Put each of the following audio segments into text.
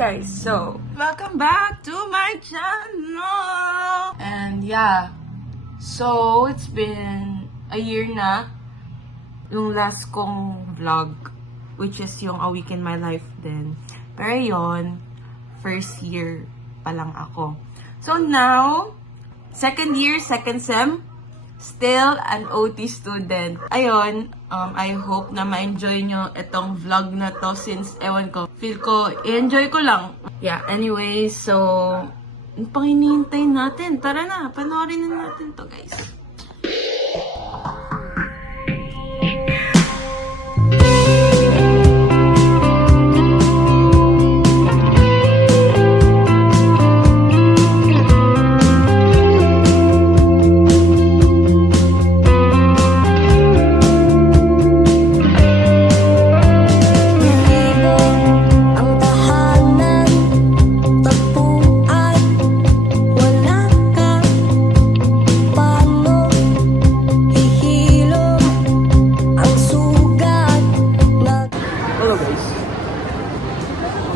guys, so welcome back to my channel. And yeah, so it's been a year na yung last kong vlog, which is yung A Week in My Life din. Pero yon, first year pa lang ako. So now, second year, second sem, still an OT student. Ayun, I hope na ma-enjoy nyo itong vlog na to since, ewan ko, feel ko, i-enjoy ko lang. Yeah, anyway, so, ano pang hinihintay natin? Tara na, panoorin na natin to, guys.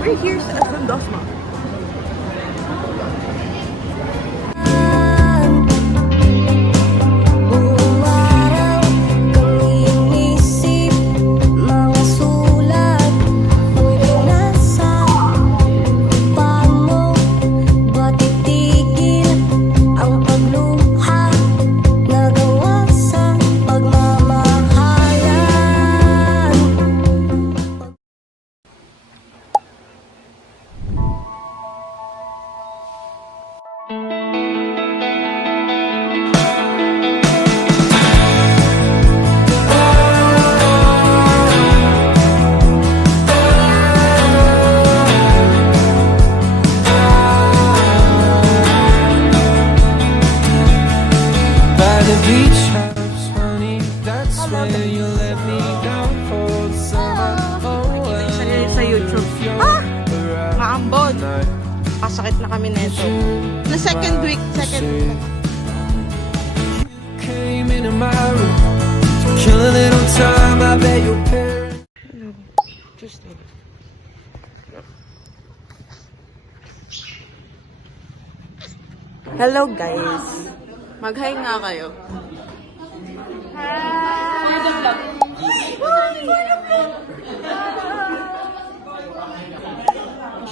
We're here at Fundosma. The beach house, honey, that's where you let me down for the summer. Oh, Sa YouTube. Maambon. Pasakit na kami neto. Na second week. Came into my room to kill a little time. I bet your parents. Tuesday. Hello guys. Mag-hi nga kayo. For the vlog.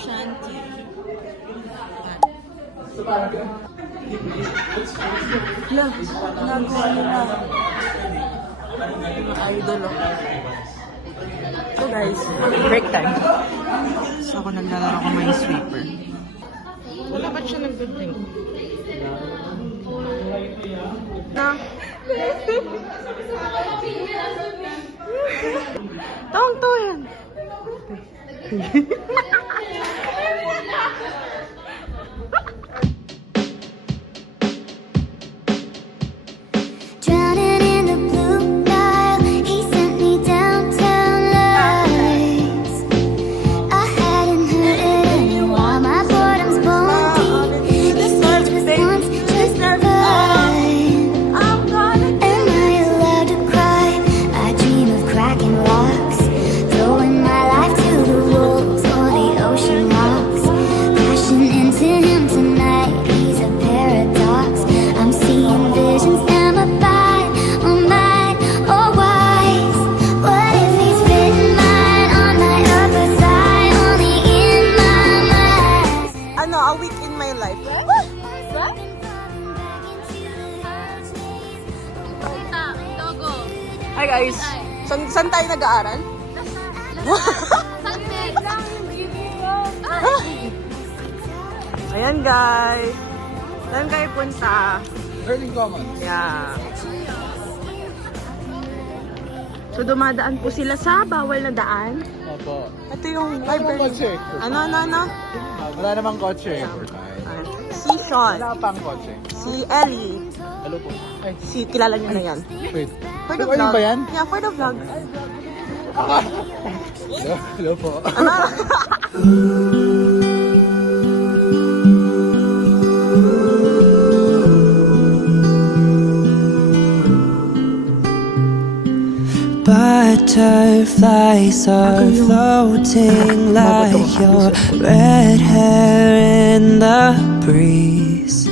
Shanti. Love, nagawa nila. Mga idol ako. So guys, break time. So ako naglalaro ko may sweeper. Wala ba't siya nag-drink? Na. Tawang-to yan. Drowning in the blue Nile, he sent me downtown lights. I hadn't heard it anymore. My boredom's bone deep. This stage was once just fine. Am I allowed to cry? I dream of cracking rocks, throwing my life to the wolves or the ocean rocks. Crashing into him tonight. He's a paradox. I'm seeing visions. Am I bad or mad or wise? What if he's written mine on my upper thigh, only in my mind? Ano, A Week in My Life. Hi guys. Saan tayo nag-aaral? Ayan guys. Saan kayo punta? Learning Commons. Yeah. So dumadaan po sila sa bawal na daan. Opo. Ito yung Wala namang library. kotse. Ano? Wala namang kotse. Si Sean. Wala pang kotse. Si Ellie. Hello po. Ay, Si kilala niyo na yan. wait. For the Ayun vlog. ba yan? Yeah, for the vlog. Hello po. Ano? But butterflies are floating like your red hair in the breeze.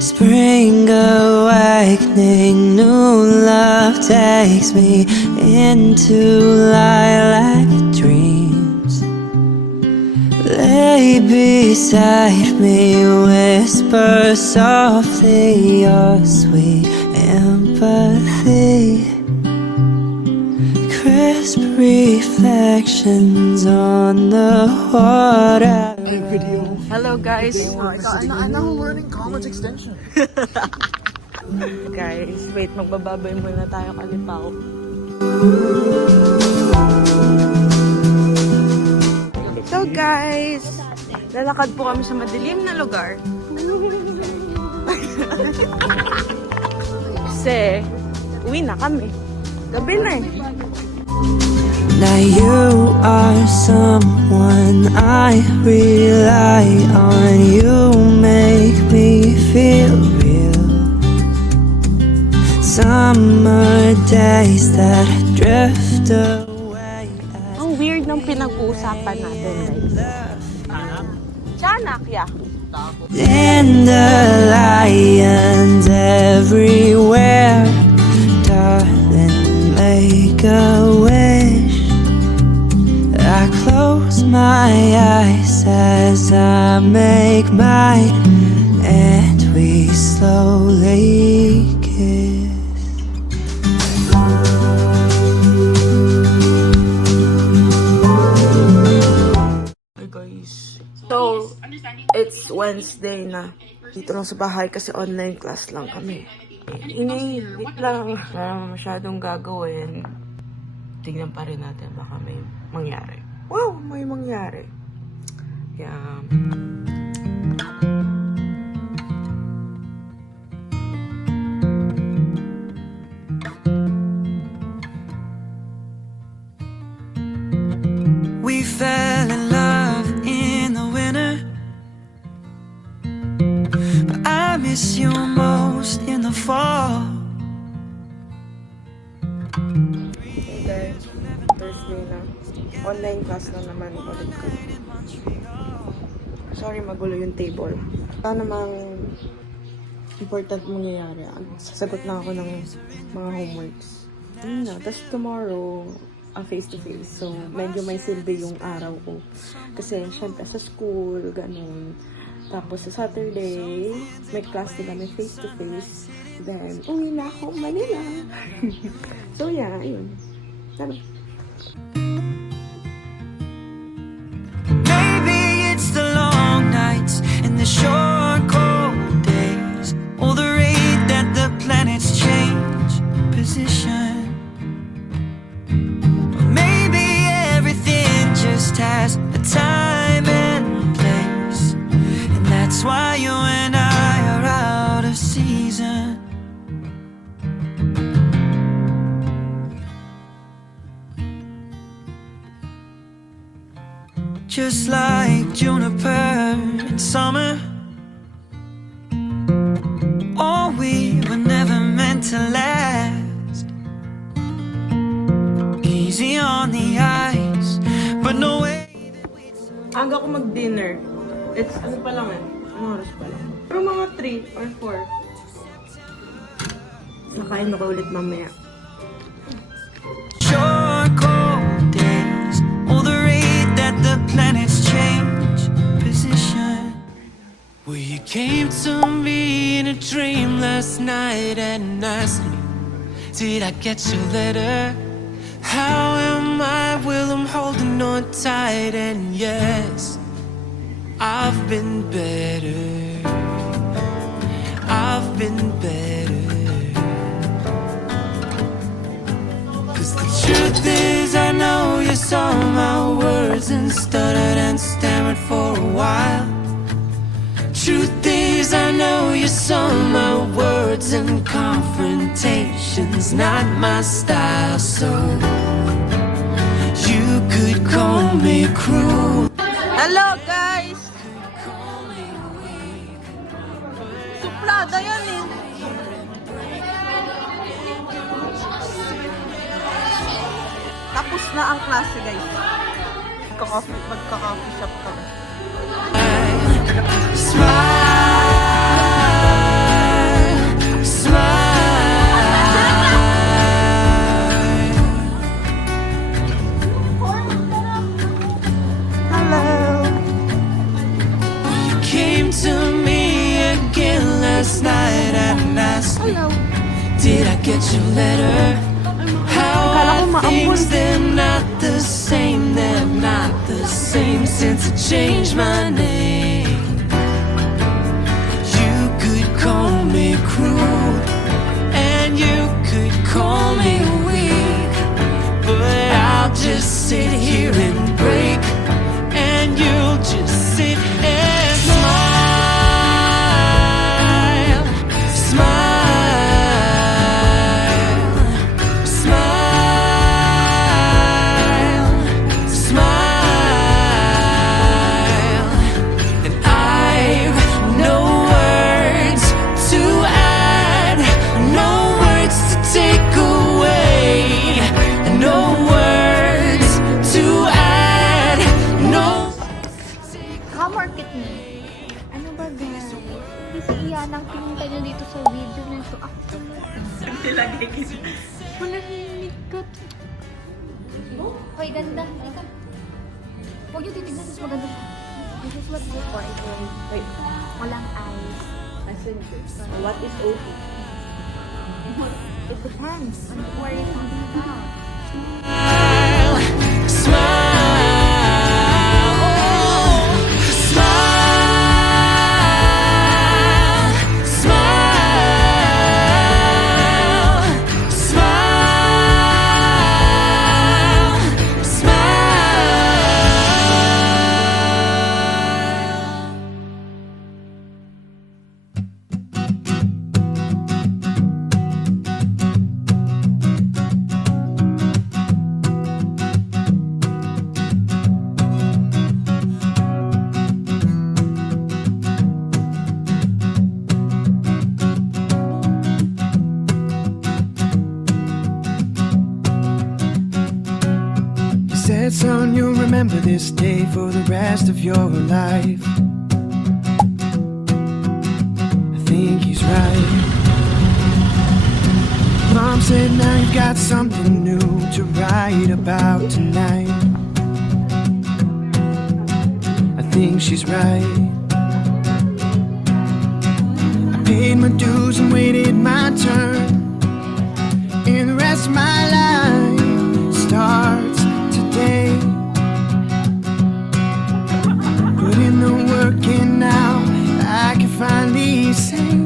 Spring awakening, new love takes me into lilac dreams. Lay beside me, whisper softly your sweet empathy. Crisp reflections on the water. Video. Hello guys. Ano learning college extension? Guys, wait, magbababay muna tayo kalipaw. So guys, lalakad po kami sa madilim na lugar. Kasi, uwi na kami. Gabi na eh. Now you are someone I rely on. You make me feel real. Summer days that drift away. Ang weird ng pinag-uusapan natin guys. Tiyanak, yeah. Dandelions everywhere. Darling, make a wish. I close my eyes as I make mine, and we slowly kiss. Hi guys. So, it's Wednesday na. Dito lang sa bahay kasi online class lang kami. Iniinit lang. Wala masyadong gagawin. Tingnan pa rin natin baka may mangyari. Wow, may mangyari. Yeah. We fell in love in the winter, but I miss you most in the fall. Hey guys, Thursday na. Online class na naman ulit ko. Sorry, magulo yung table. Wala namang important mangyayari. Sasagot lang ako ng mga homeworks. Yun na. Tapos tomorrow, face-to-face. So, medyo may silbi yung araw ko. Kasi, syempre, sa school, ganun. Tapos, sa Saturday, may class din kami face-to-face. Then, uwi na ako Manila. So, yeah, ayun. Tara. Maybe it's the long nights and the short cold days, or the rate that the planets change position. Or maybe everything just has a time and place, and that's why you and I are out of season. Just like juniper in summer. Oh, we were never meant to last. Easy on the eyes, but no way. Aga ko mag-dinner. It's, ano pa lang eh. Ano oras pa lang? Pero mga 3 or 4. Nakain ako ulit mamaya. Short cold days, or the rate that the planets change position. Well, you came to me in a dream last night and asked me, did I get your letter? How am I? Well, I'm holding on tight, and yes, I've been better. I've been better. 'Cause the truth is, I know you saw my words and stuttered and stammered for a while. Truth is, I know you saw my words and confrontation's not my style, so you could call me cruel. Hello guys! Suplada yan eh. Tapos na ang klase, guys. Magka-coffee shop kami. Smile, smile. Hello! You came to me again last night and asked me, did I get your letter? How are things? They're not the same. They're not the same since I changed my name. You could call me cruel, and you could call me weak, but I'll just sit here and break, and you'll just sit and smile, smile. Ka-market niya. Ano ba guys? Kasi iyan ang pinunta niya dito sa video na ito. Manahimik ka. Hoy, ganda. Ika. Huwag yung titignan sa maganda. This is what before it was. Wait. Walang eyes. What is OP? It depends on what you're talking about. Said, son, you'll remember this day for the rest of your life. I think he's right. Mom said, now you've got something new to write about tonight. I think she's right. I paid my dues and waited my turn, and the rest of my life starts today. Put in the work and now I can finally say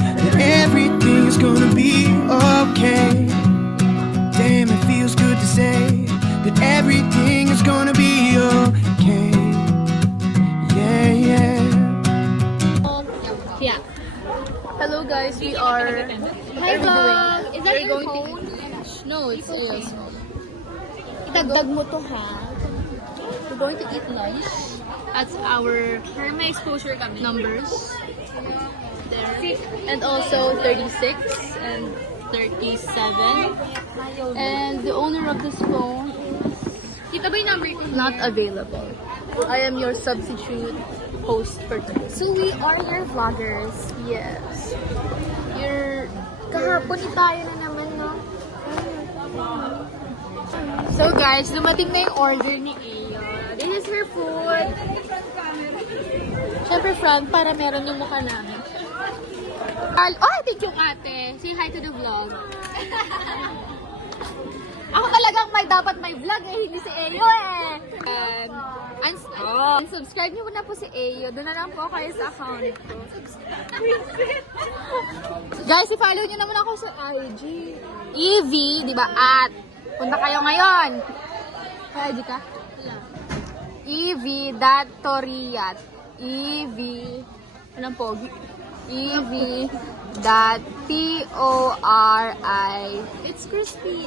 that everything's gonna be okay. Damn, it feels good to say that everything is gonna be okay. Yeah, yeah. Yeah. Hello guys, we are... Hi vlog! Is that your phone? No, it's Aya's phone. Itagdag mo to ha. We're going to eat lunch. That's our may exposure kami. Numbers. There. And also 36 and 37. And the owner of this phone Kita ba yung number ko? Not available. I am your substitute host for today. So we are your vloggers. Yes. Your... Kahapon tayo na naman, no? So guys, dumating na yung order ni Ayo. This is her food. Siyempre front, para meron yung mukha namin. Oh, thank you ate. Say hi to the vlog. Ako talagang dapat may vlog eh, hindi si Ayo eh. And subscribe niyo na po si Ayo. Doon na lang po kayo sa account ko. Guys, i-follow niyo naman ako sa IG. EV, di ba? At punta kayo ngayon. May IG ka? Wala. EV.Toriat. EV. Anong pogi? EV.Tori. It's crispy.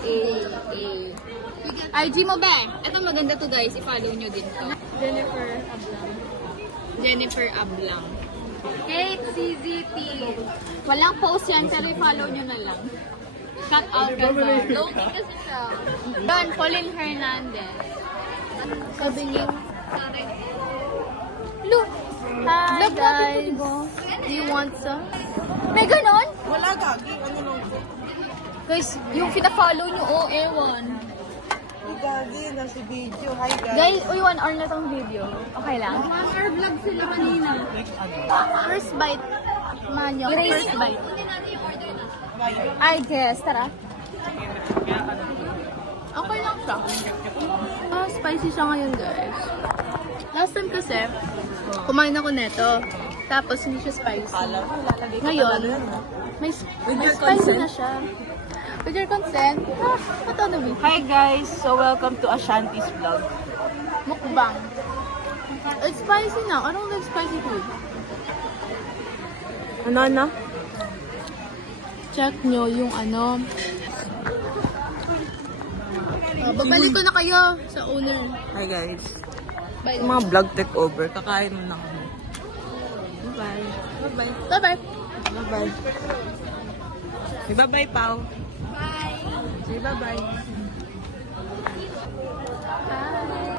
IG mo ba? Ito maganda to guys. I-follow nyo din to. Jennifer Ablang. Jennifer Ablang. Kate CZT. Walang post yan pero i-follow nyo na lang. Shout out ka sa Loki kasi siya. Don, Pauline Hernandez. Sabi niya, Look! Hi guys! Do you want some? May ganon? Wala gagi. Ano lang? Guys, yung pina-follow nyo, oh, ewan. Gagi, nasa video. Hi guys. Guys, uy, 1 hour na tong video. Okay lang? 1 hour vlog sila kanina. First bite. Manyo, first bite. I guess, tara. Okay lang siya. Spicy siya ngayon, guys. Last time kasi, kumain ako neto. Tapos hindi siya spicy. Ngayon, may spicy na siya. With your consent, what on the week? Hi guys. So welcome to Ashanti's vlog. Mukbang. It's spicy now. I don't like spicy food. Ano? Check nyo yung ano. Babalik ko na kayo sa owner. Hi guys. Bye. Yung mga vlog takeover. Kakain mo na kami. Bye-bye. Bye-bye. Bye-bye. Bye-bye. Say bye-bye, Pao. Bye. Say bye-bye.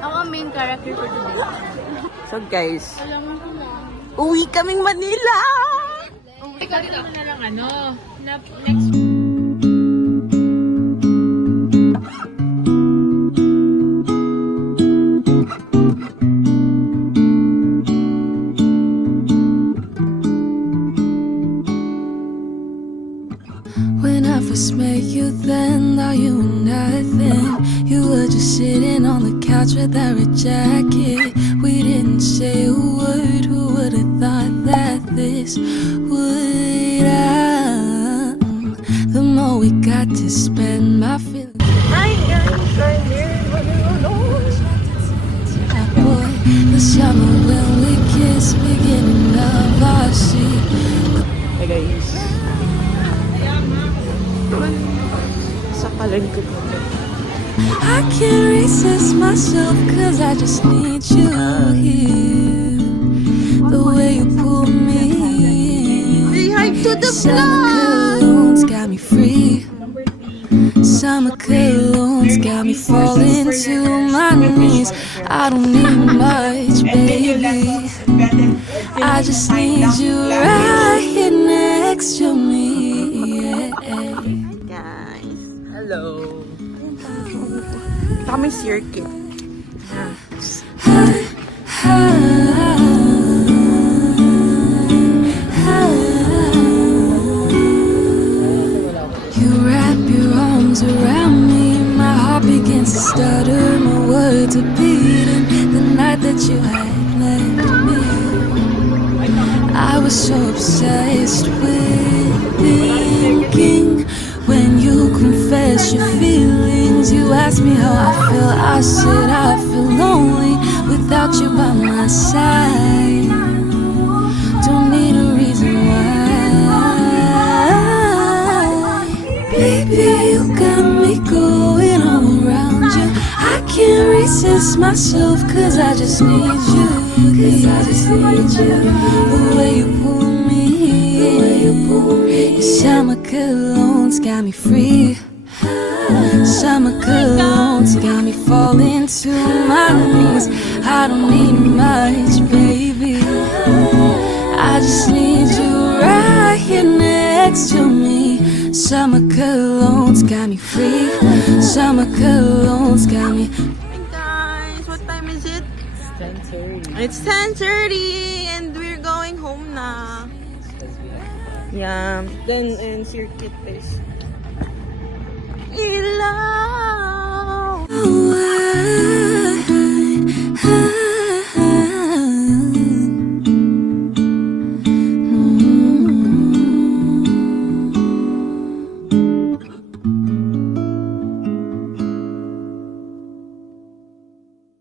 Ako ang main character for today. So guys, Alam ko na. uwi kaming Manila! Ikaw dito na lang ano. When I first met you, then thought you were nothing. You were just sitting on the couch with that red jacket. We didn't say a word. Who would have thought that this would end? The more we got to spend, my feelings. Hi guys, I'm here. That boy, the summer when we kissed, beginning of our sea. Hey guys. Sa palengke ko. I can't resist myself cause I just need you here. The way you pull me in. Say hi to the Summer colognes got me free. Summer colognes got me falling to my knees. I don't need much, baby. I just need you right here next to me. Yeah. Guys, hello. Kami circuit. You wrap your arms around me, my heart begins to stutter, my words are beating. The night that you had left me, I was so obsessed with thinking. When you confess your feelings, you ask me how I feel. I said I feel lonely without you by my side. Don't need a reason why. Baby, you got me going all around you. I can't resist myself cause I just need you. Cause I just need you. The way you pull me, the way you pull me. Your summer colognes got me free. Summer colognes got me falling to my knees. I don't need much, baby. I just need you right here next to me. Summer colognes got me free. Summer colognes got me. Hey guys, what time is it? It's 10:30 and we're going home na. Yeah, then in circuit is ilaw. Oh,